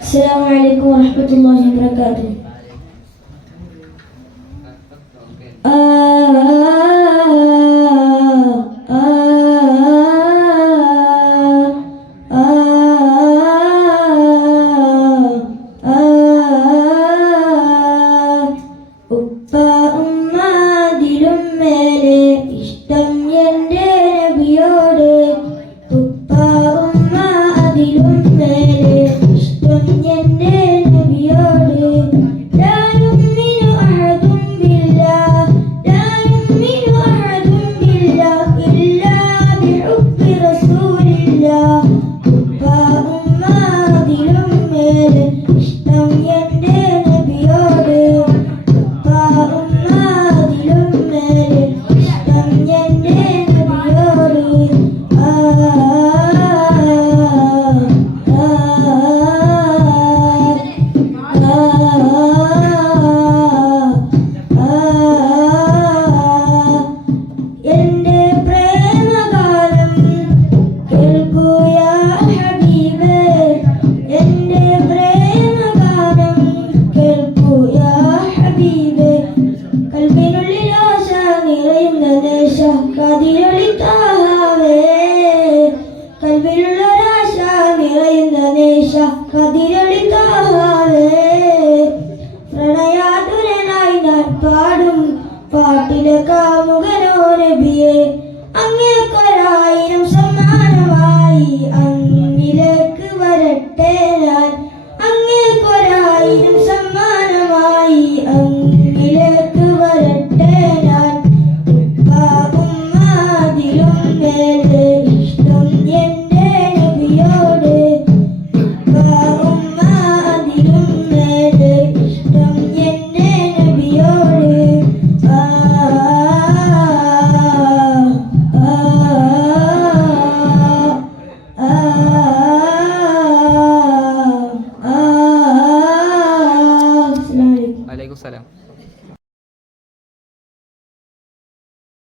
السلام عليكم ورحمة الله وبركاته. ഉപ്പ ഉമ്മ അതിലും മേലെ ഇഷ്ടം എൻ്റെ നബിയോട്. ഉപ്പ ഉമ്മ അതിലും മേലെ ഇഷ്ടം എൻ്റെ നബിയോട്. ലാ യുമിനു അഹദും ബില്ലാഹ് ലാ യുമിനു അഹദും ബില്ലാഹ് ഇല്ലാ ബിഹുബ്ബി റസൂലില്ലാഹ്. ഉപ്പ ഉമ്മ അതിലും മേലെ ഇഷ്ടം എൻ്റെ നബിയോട്. ഉപ്പ ഉമ്മ അതിലും മേലെ ഇഷ്ടം എൻ്റെ നബിയോട്. എന്റെ പ്രേമഗാനം കേൾക്കൂ യാ ഹബീബേ. എന്റെ പ്രേമഗാനം കേൾക്കൂ യാ ഹബീബേ. കൽബിനുള്ളിൽ ആശ നിറയുന്ന ദേശ കതിരൊളി താഹാവേ. കൽബിലുള്ളൊരാശ നിറയുന്ന ദേശ കതിരൊളി താഹാവേ. പ്രണയാതുരനായി ഞാൻ പാടും പാട്ടിലെ കാമുകനോ നബിയെ. അങ്ങേക്കൊരായിരം